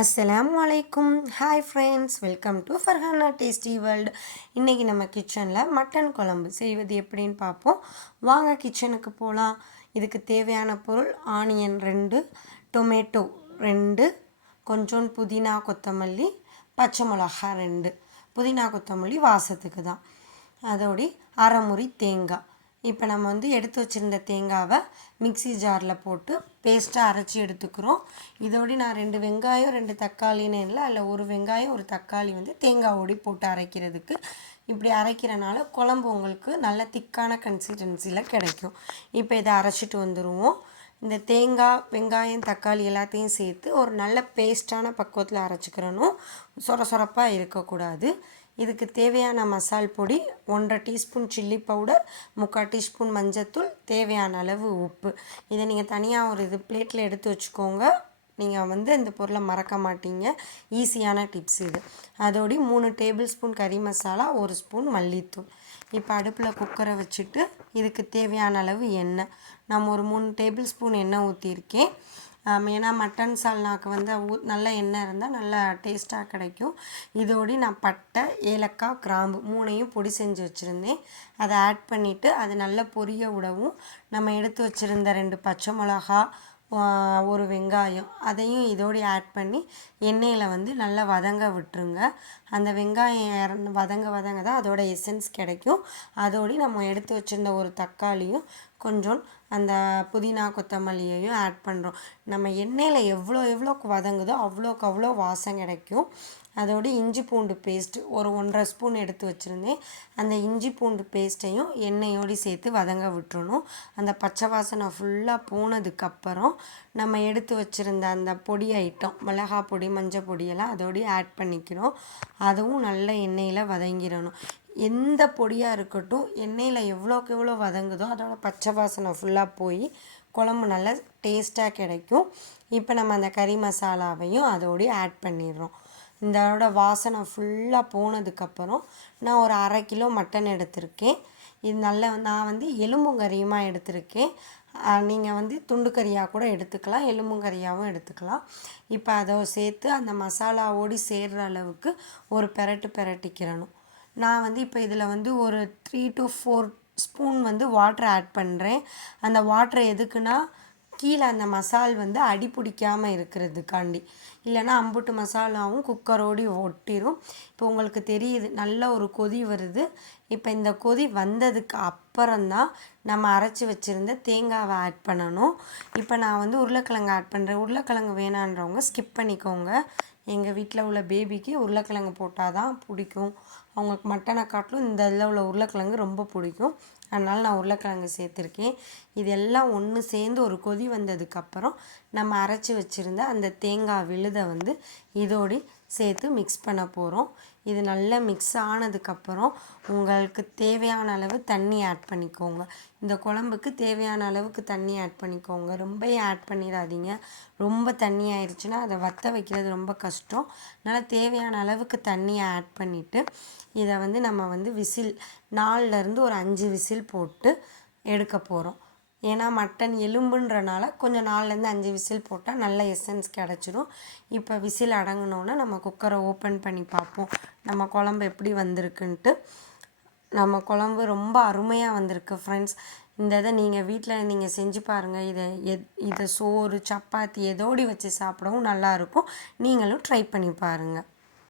அஸ்ஸலாமு அலைக்கும். Hi friends, welcome to Farhana tasty world. இன்றைக்கி நம்ம கிச்சனில் மட்டன் குழம்பு செய்வது எப்படின்னு பார்ப்போம். வாங்க கிச்சனுக்கு போகலாம். இதுக்கு தேவையான பொருள் ஆனியன் 2, டொமேட்டோ 2, கொஞ்சோண்டு புதினா கொத்தமல்லி, பச்சை மிளகா 2. புதினா கொத்தமல்லி வாசத்துக்கு தான். அதோடி அரை முறி தேங்காய். இப்போ நம்ம எடுத்து வச்சுருந்த தேங்காவை மிக்சி ஜாரில் போட்டு பேஸ்ட்டாக அரைச்சி எடுத்துக்கிறோம். இதோடு நான் 2 வெங்காயம் 2 தக்காளின்னு இல்லை, அதில் ஒரு வெங்காயம் ஒரு தக்காளி தேங்காவோடி போட்டு அரைக்கிறதுக்கு. இப்படி அரைக்கிறனால குழம்பு உங்களுக்கு நல்ல திக்கான கன்சிஸ்டன்சியில் கிடைக்கும். இப்போ இதை அரைச்சிட்டு வந்துடுவோம். இந்த தேங்காய் வெங்காயம் தக்காளி எல்லாத்தையும் சேர்த்து ஒரு நல்ல பேஸ்ட்டான பக்குவத்தில் அரைச்சிக்கிறணும். சொரப்பாக இருக்கக்கூடாது. இதுக்கு தேவையான மசால் பொடி 1.5 டீஸ்பூன் சில்லி பவுடர், 3/4 டீஸ்பூன் மஞ்சத்தூள், தேவையான அளவு உப்பு. இதை நீங்கள் தனியாக ஒரு பிளேட்டில் எடுத்து வச்சுக்கோங்க. நீங்கள் இந்த பொருளை மறக்க மாட்டீங்க. ஈஸியான டிப்ஸ் இது. அதோடி 3 டேபிள் ஸ்பூன் கறி மசாலா, 1 ஸ்பூன் மல்லித்தூள். இப்போ அடுப்பில் குக்கரை வச்சுட்டு இதுக்கு தேவையான அளவு எண்ணெய். நம்ம ஒரு 3 டேபிள் ஸ்பூன் எண்ணெய் ஊற்றிருக்கேன். ஏன்னா மட்டன் சால்னாக்கு நல்ல எண்ணெய் இருந்தால் நல்லா டேஸ்ட்டாக கிடைக்கும். இதோடு நான் பட்டை, ஏலக்காய், கிராம்பு 3ஐயும் பொடி செஞ்சு வச்சுருந்தேன். அதை ஆட் பண்ணிவிட்டு அது நல்லா பொரிய விடவும் நம்ம எடுத்து வச்சுருந்த 2 பச்சை மிளகா, ஒரு வெங்காயம் அதையும் இதோடு ஆட் பண்ணி எண்ணெயில் நல்லா வதங்க விட்டுருங்க. அந்த வெங்காயம் வதங்க தான் அதோட எசன்ஸ் கிடைக்கும். அதோடு நம்ம எடுத்து வச்சுருந்த ஒரு தக்காளியும் கொஞ்சம் அந்த புதினா கொத்தமல்லியையும் ஆட் பண்ணுறோம். நம்ம எண்ணெயில் எவ்வளோக்கு வதங்குதோ அவ்வளோக்கு அவ்வளோ வாசம் கிடைக்கும். அதோடு இஞ்சி பூண்டு பேஸ்ட் ஒரு 1.5 ஸ்பூன் எடுத்து வச்சுருந்தேன். அந்த இஞ்சி பூண்டு பேஸ்ட்டையும் எண்ணெயோடு சேர்த்து வதங்க விட்டுறணும். அந்த பச்சை வாசனை ஃபுல்லாக போனதுக்கப்புறம் நம்ம எடுத்து வச்சுருந்த அந்த பொடி ஐட்டம் மிளகா பொடி மஞ்சள் பொடியெல்லாம் அதோடு ஆட் பண்ணிக்கிறோம். அதுவும் நல்ல எண்ணெயில் வதங்கிடணும். எந்த பொடியாக இருக்கட்டும், எண்ணெயில் எவ்வளோக்கு எவ்வளோ வதங்குதோ அதோட பச்சை வாசனை ஃபுல்லாக போய் குழம்பு நல்லா டேஸ்ட்டாக கிடைக்கும். இப்போ நம்ம அந்த கறி மசாலாவையும் அதோடு ஆட் பண்ணிடுறோம். இதோட வாசனை ஃபுல்லாக போனதுக்கப்புறம் நான் ஒரு 1/2 கிலோ மட்டன் எடுத்திருக்கேன். இது நான் எலும்புங்கறியுமாக எடுத்திருக்கேன். நீங்கள் துண்டு கறியாக கூட எடுத்துக்கலாம், எலும்புங்கறியாகவும் எடுத்துக்கலாம். இப்போ அதை சேர்த்து அந்த மசாலாவோடு சேர்கிற அளவுக்கு ஒரு பெரட்டிக்கிறணும். நான் இப்போ இதில் ஒரு 3 to 4 ஸ்பூன் வாட்டர் ஆட் பண்ணுறேன். அந்த வாட்டர் எதுக்குன்னா கீழே அந்த மசால் அடி பிடிக்காமல் இருக்கிறதுக்காண்டி. இல்லைன்னா அம்புட்டு மசாலாவும் குக்கரோடு ஒட்டிடும். இப்போ உங்களுக்கு தெரியுது நல்ல ஒரு கொதி வருது. இப்போ இந்த கொதி வந்ததுக்கு அப்புறம்தான் நம்ம அரைச்சி வச்சுருந்த தேங்காவை ஆட் பண்ணணும். இப்போ நான் உருளைக்கிழங்கு ஆட் பண்ணுறேன். உருளைக்கிழங்கு வேணான்றவங்க ஸ்கிப் பண்ணிக்கோங்க. எங்கள் வீட்டில் உள்ள பேபிக்கு உருளைக்கிழங்கு போட்டால் தான் பிடிக்கும். அவங்களுக்கு மட்டனை காட்டிலும் இந்த இதில் உள்ள உருளைக்கிழங்கு ரொம்ப பிடிக்கும். அதனால் நான் உருளைக்கிழங்கு சேர்த்துருக்கேன். இது எல்லாம் ஒன்று சேர்ந்து ஒரு கொதி வந்ததுக்கப்புறம் நம்ம அரைச்சி வச்சுருந்த அந்த தேங்காய் விழுதை இதோடு சேர்த்து மிக்ஸ் பண்ண போகிறோம். இது நல்லா மிக்ஸ் ஆனதுக்கப்புறம் உங்களுக்கு தேவையான அளவு தண்ணி ஆட் பண்ணிக்கோங்க. இந்த குழம்புக்கு தேவையான அளவுக்கு தண்ணி ஆட் பண்ணிக்கோங்க. ரொம்ப ஆட் பண்ணிடாதீங்க. ரொம்ப தண்ணி ஆயிடுச்சுன்னா அதை வற்ற வைக்கிறது ரொம்ப கஷ்டம். அதனால் தேவையான அளவுக்கு தண்ணியை ஆட் பண்ணிவிட்டு இதை நம்ம விசில் 4லேருந்து ஒரு 5 விசில் போட்டு எடுக்க போகிறோம். ஏன்னா மட்டன் எலும்புன்றனால கொஞ்சம் 4லேருந்து 5 விசில் போட்டால் நல்ல எசன்ஸ் கிடச்சிரும். இப்போ விசில் அடங்கினோன்னா நம்ம குக்கரை ஓப்பன் பண்ணி பார்ப்போம் நம்ம குழம்பு எப்படி வந்திருக்குன்ட்டு. நம்ம குழம்பு ரொம்ப அருமையாக வந்திருக்கு ஃப்ரெண்ட்ஸ். இந்த இதை நீங்கள் வீட்டில் நீங்கள் செஞ்சு பாருங்கள். இதை சோறு சப்பாத்தி எதோடி வச்சு சாப்பிடவும் நல்லாயிருக்கும். நீங்களும் ட்ரை பண்ணி பாருங்கள்.